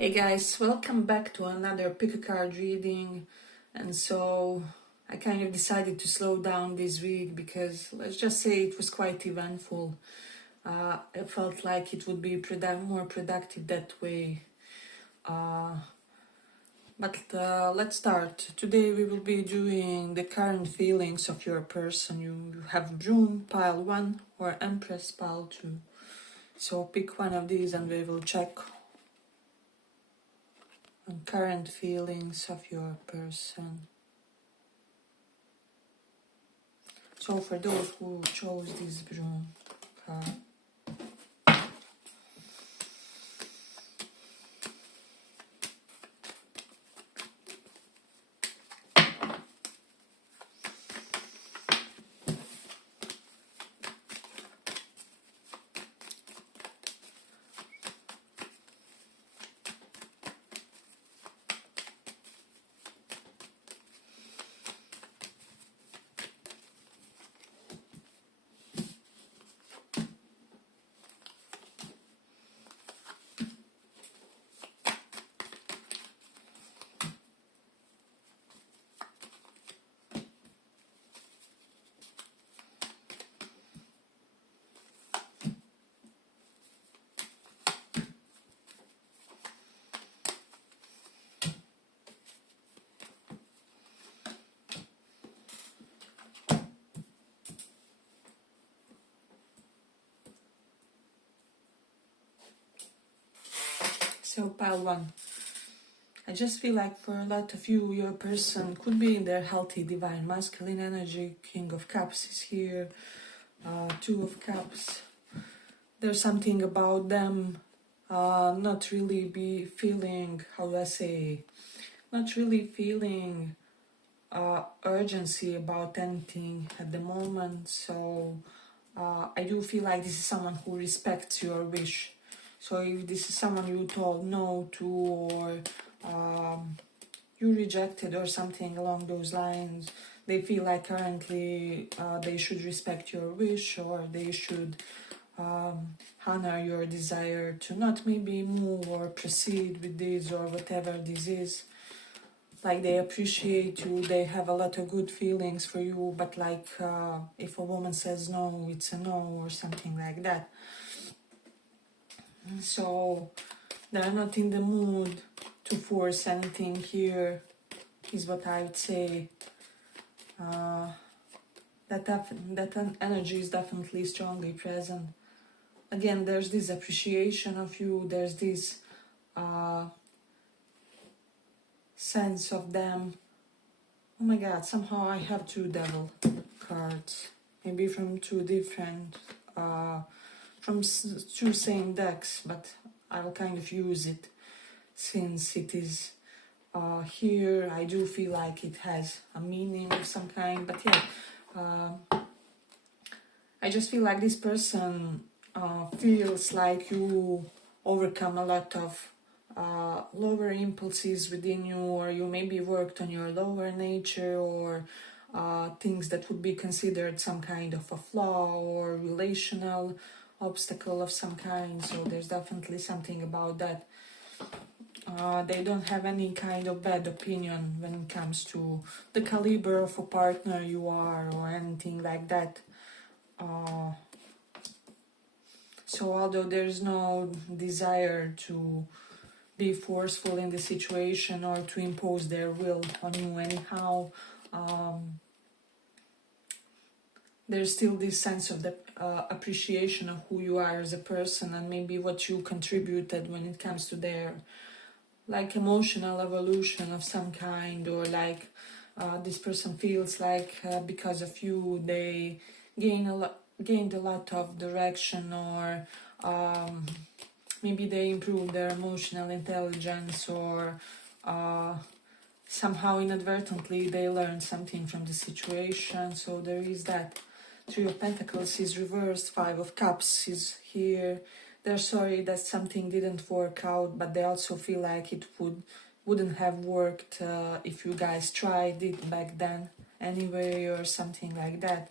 Hey guys, welcome back to another pick a card reading. And so I kind of decided to slow down this week because let's just say it was quite eventful. I felt like it would be more productive that way. But let's start. Today we will be doing the current feelings of your person. You have broom pile 1 or empress pile 2. So pick one of these and we will check on current feelings of your person. So for those who chose this broom card, so pile 1. I just feel like for a lot of you, your person could be in their healthy divine masculine energy. King of Cups is here, 2 of Cups. There's something about them not really be feeling, how do I say, not really feeling urgency about anything at the moment. So I do feel like this is someone who respects your wish. So if this is someone you told no to, or you rejected or something along those lines, they feel like currently they should respect your wish, or they should honor your desire to not maybe move or proceed with this or whatever this is. Like they appreciate you, they have a lot of good feelings for you, but like if a woman says no, it's a no or something like that. So they're not in the mood to force anything here, is what I would say. That energy is definitely strongly present. Again, there's this appreciation of you, there's this sense of them. Oh my god, somehow I have 2 devil cards, maybe from 2 different from 2 same decks, but I'll kind of use it since it is here. I do feel like it has a meaning of some kind, but yeah, I just feel like this person feels like you overcome a lot of lower impulses within you, or you maybe worked on your lower nature, or things that would be considered some kind of a flaw or relational obstacle of some kind. So there's definitely something about that. They don't have any kind of bad opinion when it comes to the caliber of a partner you are or anything like that. So although there's no desire to be forceful in the situation or to impose their will on you anyhow, there's still this sense of the appreciation of who you are as a person, and maybe what you contributed when it comes to their like emotional evolution of some kind, or like this person feels like because of you they gained a lot of direction, or maybe they improved their emotional intelligence, or somehow inadvertently they learned something from the situation. So there is that. 3 of Pentacles is reversed, 5 of Cups is here. They're sorry that something didn't work out, but they also feel like it wouldn't have worked if you guys tried it back then anyway, or something like that.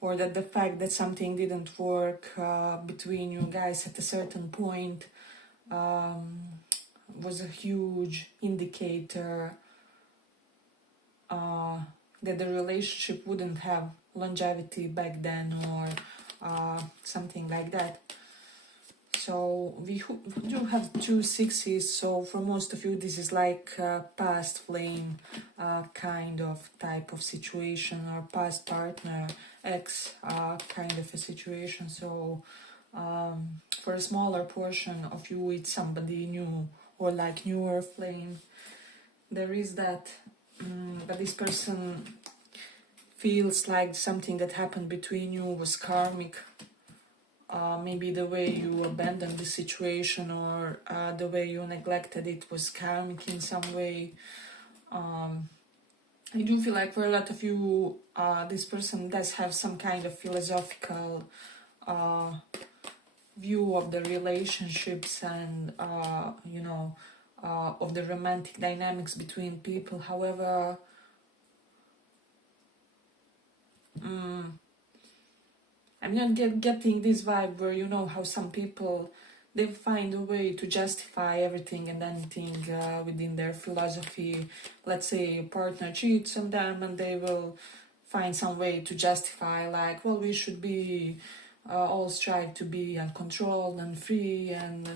Or that the fact that something didn't work between you guys at a certain point was a huge indicator that the relationship wouldn't have longevity back then, or something like that. So we do have 2 sixes, so for most of you this is like a past flame kind of type of situation, or past partner, ex kind of a situation. So for a smaller portion of you it's somebody new, or like newer flame. There is that, but this person feels like something that happened between you was karmic. Maybe the way you abandoned the situation, or the way you neglected it, was karmic in some way. I do feel like for a lot of you, this person does have some kind of philosophical view of the relationships and, of the romantic dynamics between people. However, I'm not getting this vibe where, you know, how some people, they find a way to justify everything and anything within their philosophy. Let's say a partner cheats on them, and they will find some way to justify, like, well, we should be all strive to be uncontrolled and free, and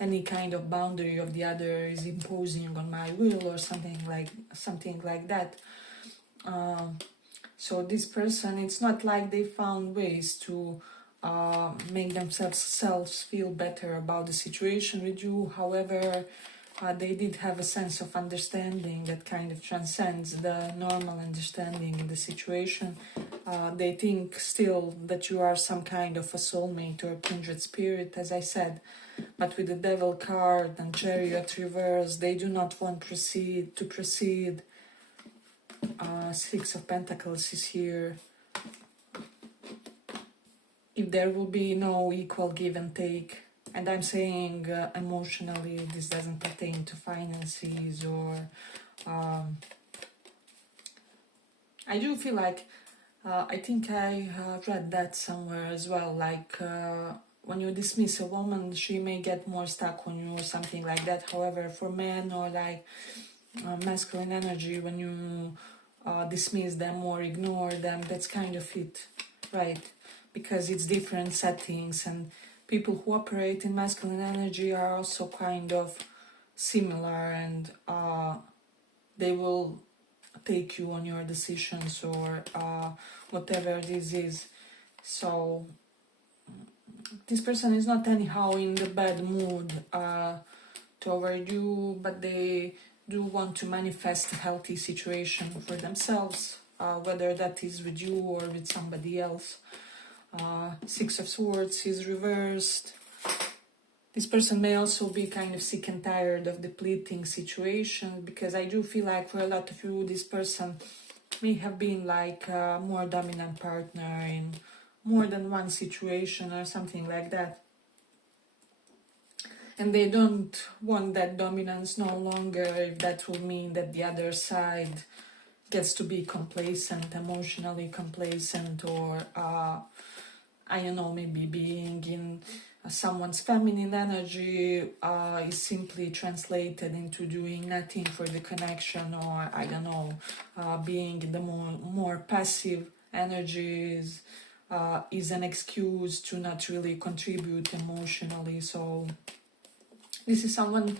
any kind of boundary of the other is imposing on my will, or something like that. So this person, it's not like they found ways to make themselves feel better about the situation with you. However, they did have a sense of understanding that kind of transcends the normal understanding in the situation. They think still that you are some kind of a soulmate or a kindred spirit, as I said. But with the Devil card and Chariot reverse, they do not want to proceed. 6 of Pentacles is here. If there will be no equal give and take, and I'm saying emotionally, this doesn't pertain to finances, or I do feel like, I think I read that somewhere as well, like when you dismiss a woman, she may get more stuck on you or something like that. However, for men, or like masculine energy, when you dismiss them or ignore them, that's kind of it, right? Because it's different settings, and people who operate in masculine energy are also kind of similar, and they will take you on your decisions, or whatever this is. So this person is not anyhow in the bad mood toward you, but they do want to manifest a healthy situation for themselves, whether that is with you or with somebody else. 6 of Swords is reversed. This person may also be kind of sick and tired of depleting situation, because I do feel like for a lot of you, this person may have been like a more dominant partner in more than one situation or something like that. And they don't want that dominance no longer, if that will mean that the other side gets to be complacent, emotionally complacent, or I don't know, maybe being in someone's feminine energy is simply translated into doing nothing for the connection, or I don't know, being in the more passive energies is an excuse to not really contribute emotionally. So this is someone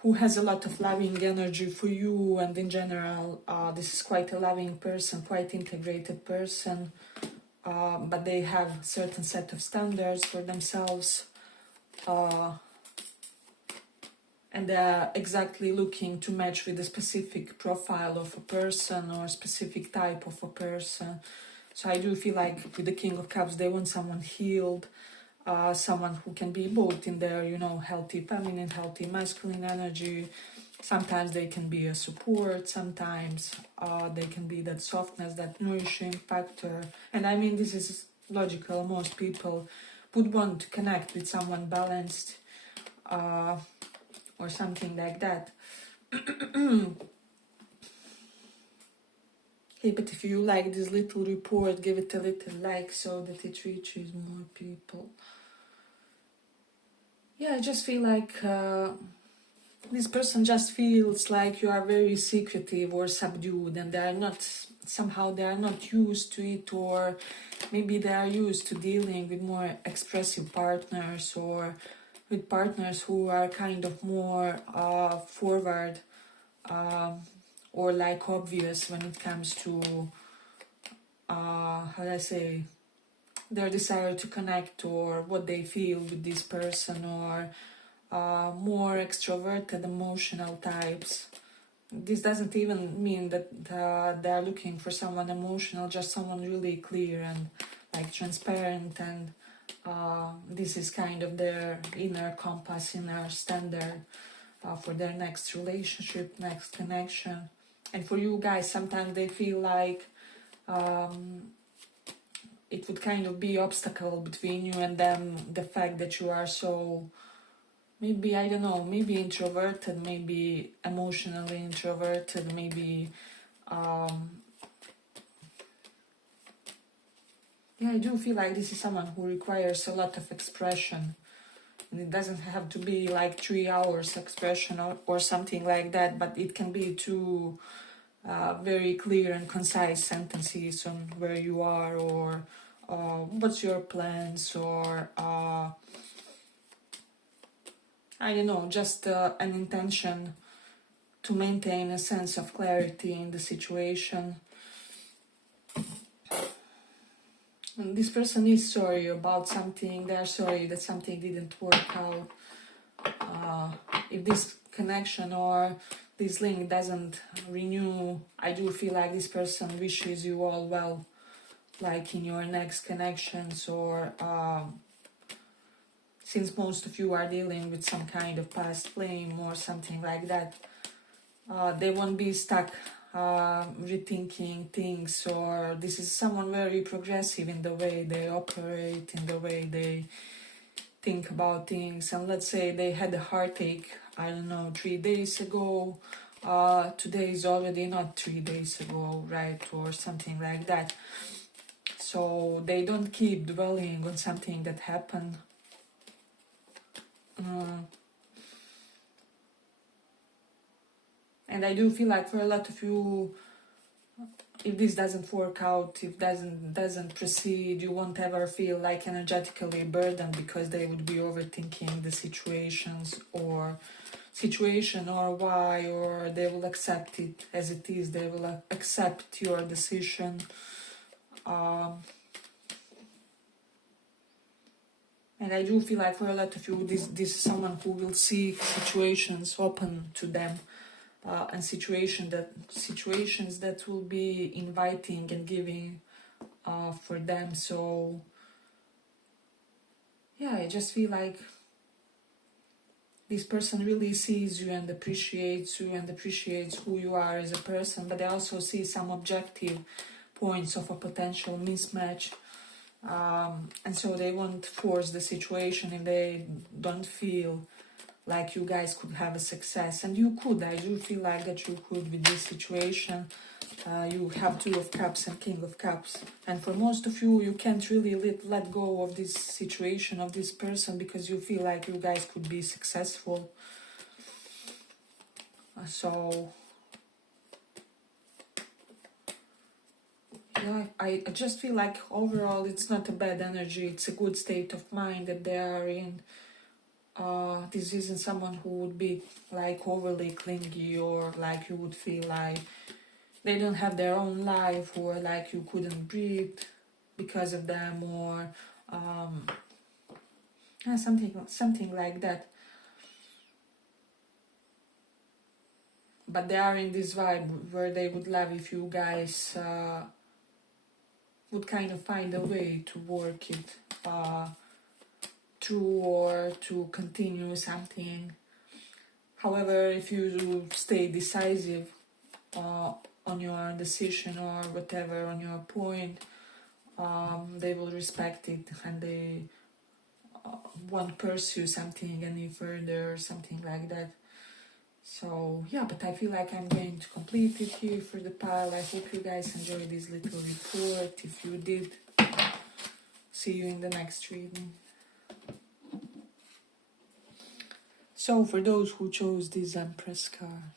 who has a lot of loving energy for you, and in general, this is quite a loving person, quite integrated person. But they have a certain set of standards for themselves, and they're exactly looking to match with a specific profile of a person, or a specific type of a person. So I do feel like with the King of Cups, they want someone healed, someone who can be both in their, healthy feminine, healthy masculine energy. Sometimes they can be a support, sometimes they can be that softness, that nourishing factor. And I mean, this is logical. Most people would want to connect with someone balanced, or something like that. Hey, but if you like this little report, give it a little like so that it reaches more people. Yeah, I just feel like this person just feels like you are very secretive or subdued, and they are not, somehow they are not used to it, or maybe they are used to dealing with more expressive partners, or with partners who are kind of more forward, or like obvious when it comes to how do I say, their desire to connect, or what they feel with this person, or more extroverted emotional types. This doesn't even mean that they are looking for someone emotional, just someone really clear and like transparent, and this is kind of their inner compass, inner standard for their next relationship, next connection. And for you guys, sometimes they feel like it would kind of be obstacle between you and them, the fact that you are so, maybe, I don't know, maybe introverted, maybe emotionally introverted, maybe yeah, I do feel like this is someone who requires a lot of expression, and it doesn't have to be like 3 hours expression, or something like that, but it can be two very clear and concise sentences on where you are, or what's your plans, or I don't know, just an intention to maintain a sense of clarity in the situation. And this person is sorry about something, they're sorry that something didn't work out. If this connection or this link doesn't renew, I do feel like this person wishes you all well, like in your next connections, or since most of you are dealing with some kind of past flame or something like that, they won't be stuck rethinking things, or this is someone very progressive in the way they operate, in the way they think about things. And let's say they had a heartache, I don't know, 3 days ago, today is already not 3 days ago, right, or something like that. So they don't keep dwelling on something that happened. And I do feel like for a lot of you, if this doesn't work out, if doesn't proceed, you won't ever feel like energetically burdened, because they would be overthinking the situation, or why, or they will accept it as it is, they will accept your decision. And I do feel like for a lot of you, this is someone who will see situations open to them, and situations that will be inviting and giving for them. So yeah, I just feel like this person really sees you and appreciates who you are as a person, but they also see some objective points of a potential mismatch. And so they won't force the situation if they don't feel like you guys could have a success. And you could, I do feel like that you could with this situation. You have 2 of Cups and King of Cups. And for most of you, you can't really let go of this situation, of this person, because you feel like you guys could be successful. So yeah, I just feel like overall it's not a bad energy, it's a good state of mind that they are in. This isn't someone who would be like overly clingy, or like you would feel like they don't have their own life, or like you couldn't breathe because of them, or something like that. But they are in this vibe where they would love if you guys would kind of find a way to work it through, or to continue something. However, if you stay decisive on your decision, or whatever, on your point, they will respect it, and they won't pursue something any further, or something like that. So yeah, but I feel like I'm going to complete it here for the pile. I hope you guys enjoyed this little report. If you did, see you in the next reading. So for those who chose this Empress card,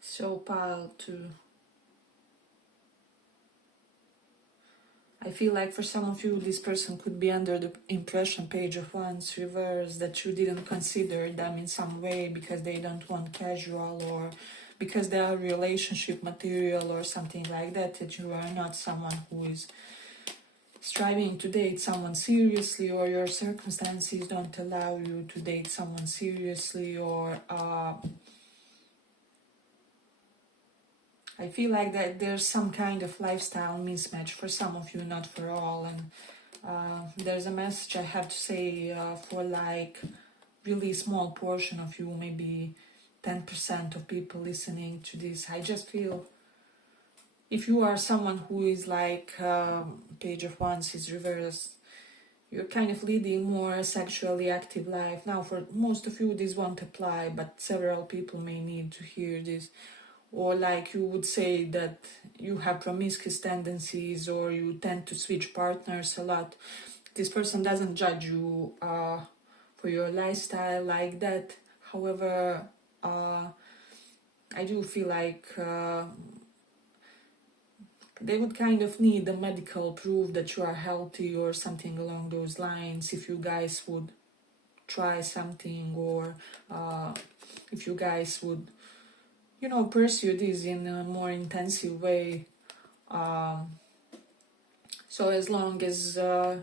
so pile 2. I feel like for some of you, this person could be under the impression, Page of Wands reverse, that you didn't consider them in some way because they don't want casual, or because they are relationship material or something like that, that you are not someone who is striving to date someone seriously, or your circumstances don't allow you to date someone seriously, or I feel like that there's some kind of lifestyle mismatch for some of you, not for all. And there's a message I have to say for like really small portion of you, maybe 10% of people listening to this. I just feel if you are someone who is like Page of Wands is reversed, you're kind of leading more sexually active life. Now for most of you this won't apply, but several people may need to hear this. Or like you would say that you have promiscuous tendencies, or you tend to switch partners a lot. This person doesn't judge you for your lifestyle like that. However, I do feel like they would kind of need a medical proof that you are healthy or something along those lines if you guys would try something, or if you guys would, you know, pursue this in a more intensive way. So as long as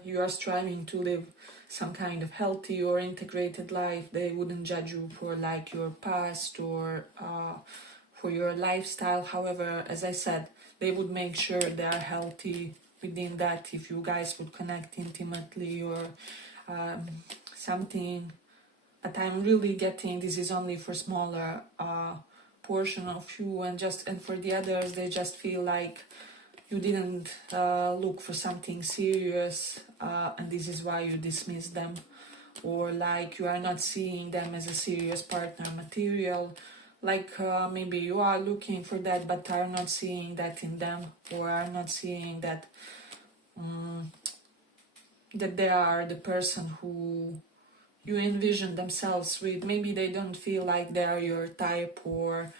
you are striving to live some kind of healthy or integrated life, they wouldn't judge you for like your past or for your lifestyle. However, as I said, they would make sure they are healthy within that if you guys would connect intimately or something. But I'm really getting this is only for smaller portion of you, and for the others, they just feel like you didn't look for something serious, and this is why you dismiss them, or like you are not seeing them as a serious partner material. Like maybe you are looking for that, but are not seeing that in them, or are not seeing that that they are the person who you envision themselves with. Maybe they don't feel like they are your type, or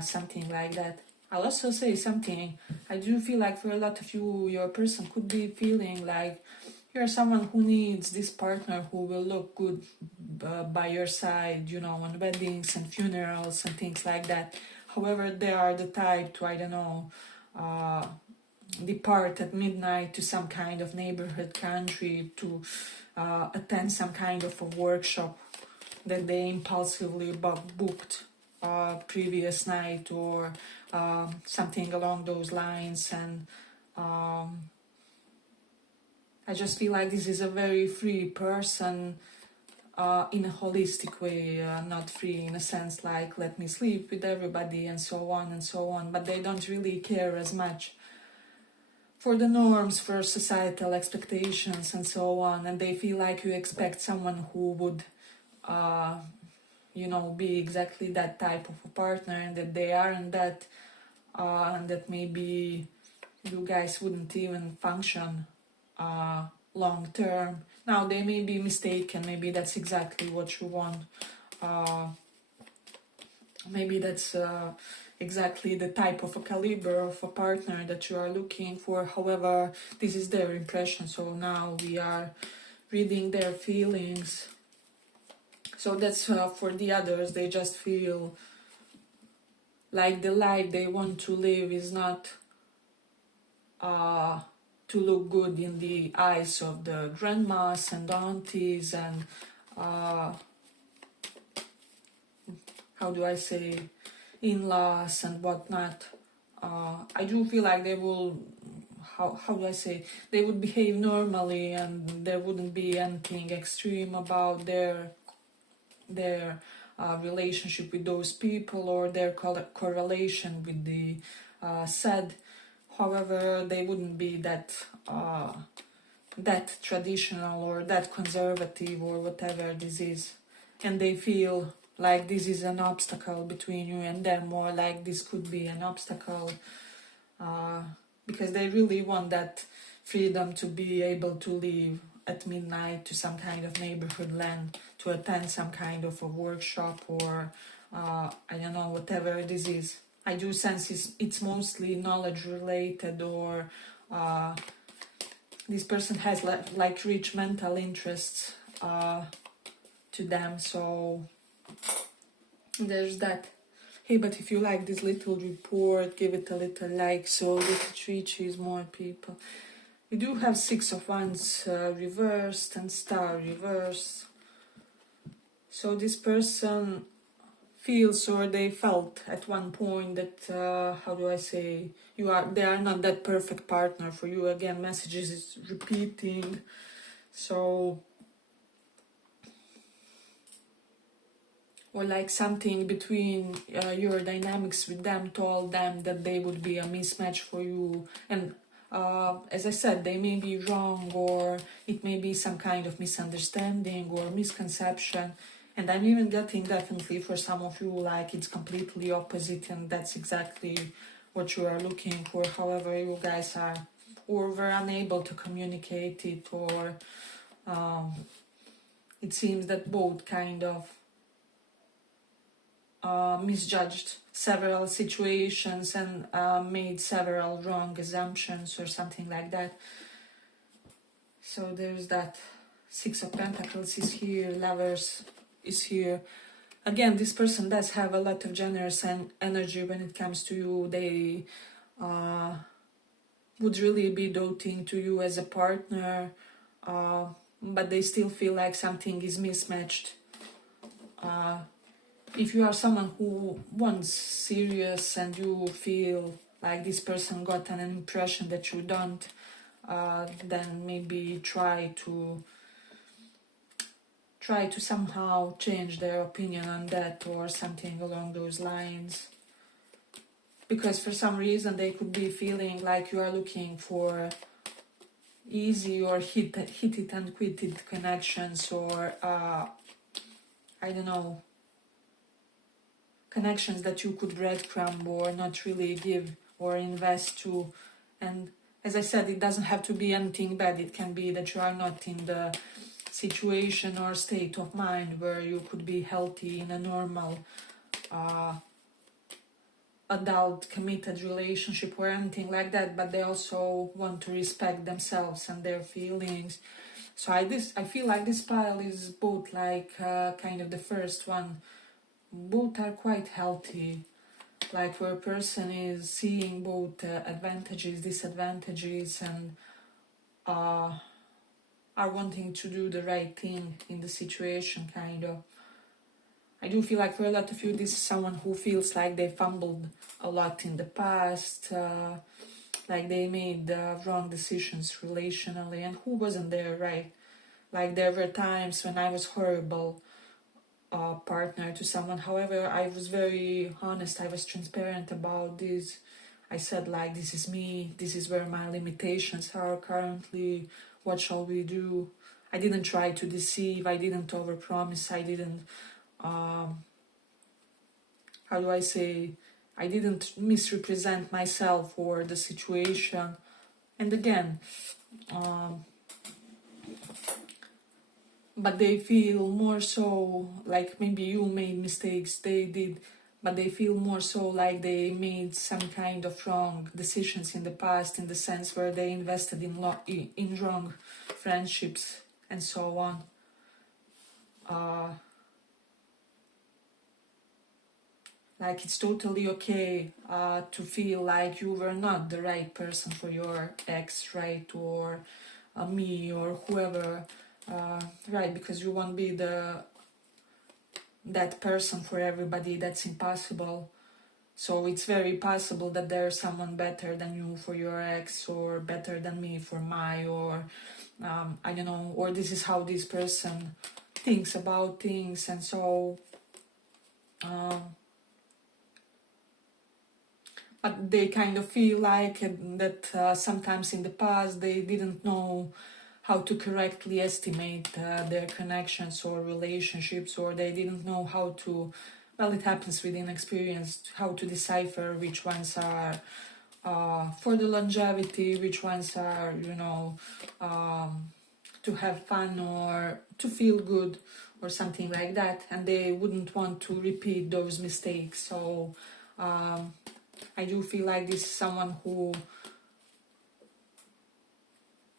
something like that. I'll also say something. I do feel like for a lot of you, your person could be feeling like you're someone who needs this partner who will look good by your side, you know, on weddings and funerals and things like that. However, they are the type to, I don't know, depart at midnight to some kind of neighborhood country to attend some kind of a workshop that they impulsively booked previous night, or something along those lines. And I just feel like this is a very free person in a holistic way, not free in a sense like let me sleep with everybody and so on and so on, but they don't really care as much for the norms, for societal expectations and so on, and they feel like you expect someone who would be exactly that type of a partner, and that they aren't that, and that maybe you guys wouldn't even function long term. Now they may be mistaken, maybe that's exactly what you want. Maybe that's exactly the type of a caliber of a partner that you are looking for. However, this is their impression, so now we are reading their feelings. So that's for the others. They just feel like the life they want to live is not to look good in the eyes of the grandmas and aunties and how do I say, in-laws and whatnot. I do feel like they will, how do I say, they would behave normally, and there wouldn't be anything extreme about their relationship with those people or their correlation with the said. However, they wouldn't be that traditional or that conservative or whatever this is, and they feel like this is an obstacle between you and them, more like this could be an obstacle, because they really want that freedom to be able to leave at midnight to some kind of neighborhood land to attend some kind of a workshop or I don't know, whatever this is. I do sense it's mostly knowledge related, or this person has like rich mental interests to them, so there's that. Hey, but if you like this little report, give it a little like, so we could reach more people. We do have 6 of Wands reversed and Star reversed. So this person feels, or they felt at one point, that how do I say, they are not that perfect partner for you. Again, messages is repeating. So, or like something between your dynamics with them told them that they would be a mismatch for you, and as I said, they may be wrong, or it may be some kind of misunderstanding or misconception. And I'm even getting, definitely for some of you, like it's completely opposite, and that's exactly what you are looking for. However, you guys are or were unable to communicate it, or it seems that both kind of misjudged several situations and made several wrong assumptions or something like that. So there's that. 6 of Pentacles is here, Lovers is here. Again, this person does have a lot of generous energy when it comes to you. They would really be doting to you as a partner, but they still feel like something is mismatched. If you are someone who wants serious and you feel like this person got an impression that you don't, then maybe try to somehow change their opinion on that or something along those lines. Because for some reason they could be feeling like you are looking for easy or hit it and quit it connections, or I don't know, connections that you could breadcrumb or not really give or invest to. And as I said, it doesn't have to be anything bad. It can be that you are not in the situation or state of mind where you could be healthy in a normal adult committed relationship or anything like that, but they also want to respect themselves and their feelings. So I feel like this pile is both like kind of the first one. Both are quite healthy, like where a person is seeing both advantages, disadvantages, and are wanting to do the right thing in the situation, kind of. I do feel like for a lot of you, this is someone who feels like they fumbled a lot in the past, like they made wrong decisions relationally, and who wasn't there, right? Like there were times when I was horrible partner to someone. However, I was very honest, I was transparent about this. I said like, this is me, this is where my limitations are currently, what shall we do? I didn't try to deceive, I didn't overpromise, I didn't how do I say, I didn't misrepresent myself or the situation. And again, but they feel more so like maybe you made mistakes, they did, but they feel more so like they made some kind of wrong decisions in the past, in the sense where they invested in wrong friendships and so on. Like it's totally okay to feel like you were not the right person for your ex, right, or me or whoever, right, because you won't be that person for everybody. That's impossible. So it's very possible that there's someone better than you for your ex, or better than me for my, or I don't know, or this is how this person thinks about things. And so but they kind of feel like that sometimes in the past they didn't know how to correctly estimate their connections or relationships, or they didn't know how to, well, it happens with inexperience, how to decipher which ones are for the longevity, which ones are, to have fun or to feel good or something like that, and they wouldn't want to repeat those mistakes. So I do feel like this is someone who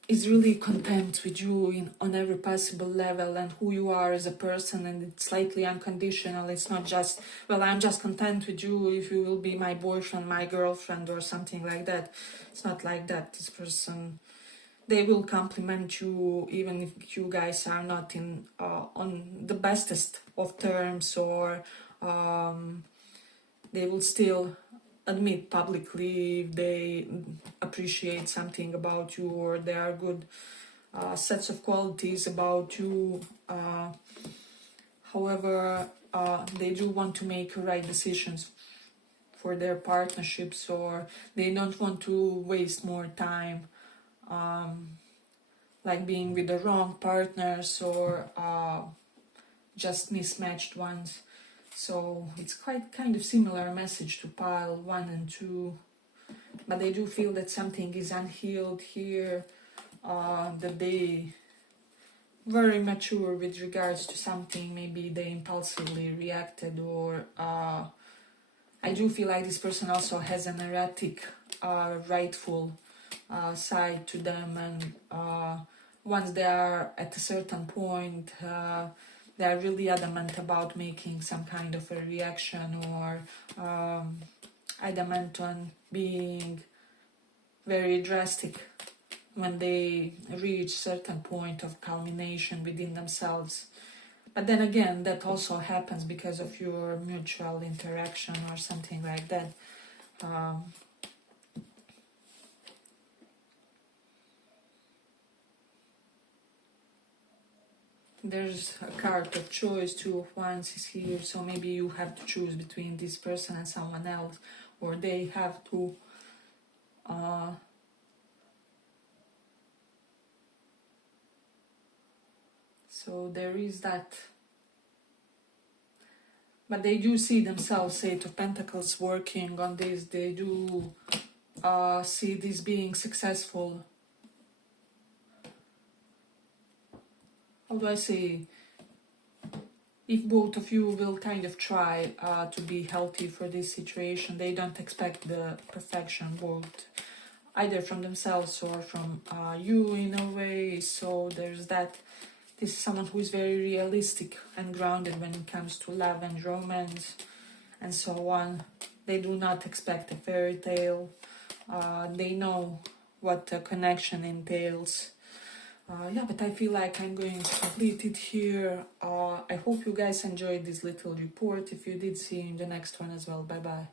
is really content with you on every possible level, and who you are as a person, and it's slightly unconditional. It's not just, well, I'm just content with you if you will be my boyfriend, my girlfriend, or something like that. It's not like that. This person, they will compliment you even if you guys are not in on the bestest of terms, or they will still admit publicly if they appreciate something about you, or there are good sets of qualities about you. However, they do want to make right decisions for their partnerships, or they don't want to waste more time like being with the wrong partners, or just mismatched ones. So it's quite kind of similar message to pile 1 and 2, but they do feel that something is unhealed here, that they were immature with regards to something. Maybe they impulsively reacted, or I do feel like this person also has an erratic, rightful side to them, and once they are at a certain point, they are really adamant about making some kind of a reaction, or adamant on being very drastic when they reach certain point of culmination within themselves. But then again, that also happens because of your mutual interaction or something like that. There's a card of choice, 2 of Wands is here, so maybe you have to choose between this person and someone else, or they have to. So there is that. But they do see themselves, 8 of Pentacles, working on this. They do see this being successful. How do I say? If both of you will kind of try to be healthy for this situation, they don't expect the perfection, both either from themselves or from you in a way. So there's that. This is someone who is very realistic and grounded when it comes to love and romance and so on. They do not expect a fairy tale. They know what a connection entails. Yeah, but I feel like I'm going to complete it here. I hope you guys enjoyed this little report. If you did, see you in the next one as well. Bye bye.